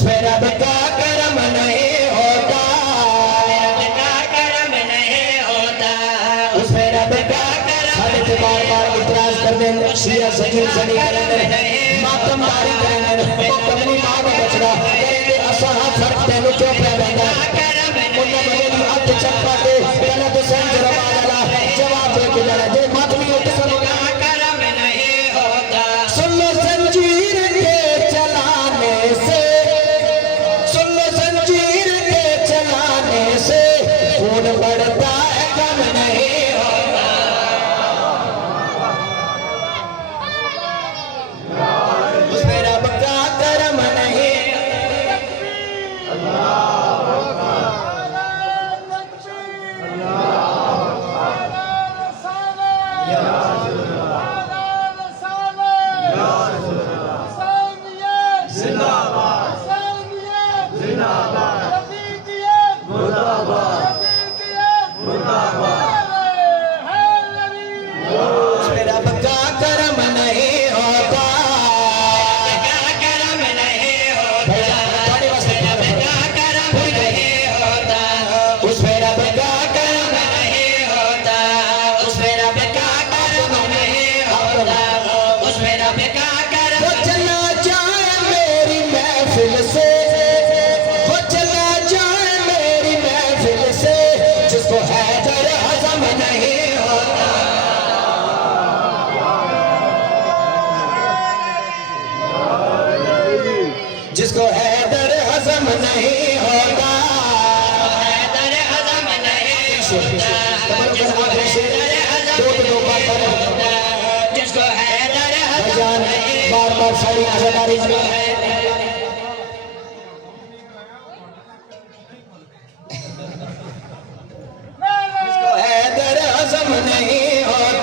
उसमें रब का करम नहीं होता, रब का करम नहीं होता, उसमें रब का करम हमें बार बार इतराज कर देंगे, शिया सजीव सनी करेंगे, मातमदारी करेंगे, तो कमली माँ का बचड़ा करेंगे, असा फर्क तेनू क्यों पैदा मुन्ना बनेगी हाथ चप्पा दे गलत संग रवाला जवाब दे के जाना दे मातमी उठ सब करम नहीं होता। सुन लो जंजीर के चलाने से, सुन लो जंजीर के चलाने से खून बढ़ता है गम नहीं होता। उसमें रब का करम नहीं उसमें रब का करम नहीं होता। करम नहीं होता, रब का करम नहीं होता, उसमें रब का करम नहीं होता, उसमें रब का करम नहीं होता, उसमें रब का करम वो चला जाए मेरी महफिल से, वो चला जाए मेरी महफिल से जिसको हैदर हजम नहीं होता। जिसको हैदर हजम नहीं होता, हैदर हजम नहीं जिसको हैदर हजम बार बार सारी आजादारी हैदर हजम नहीं होता।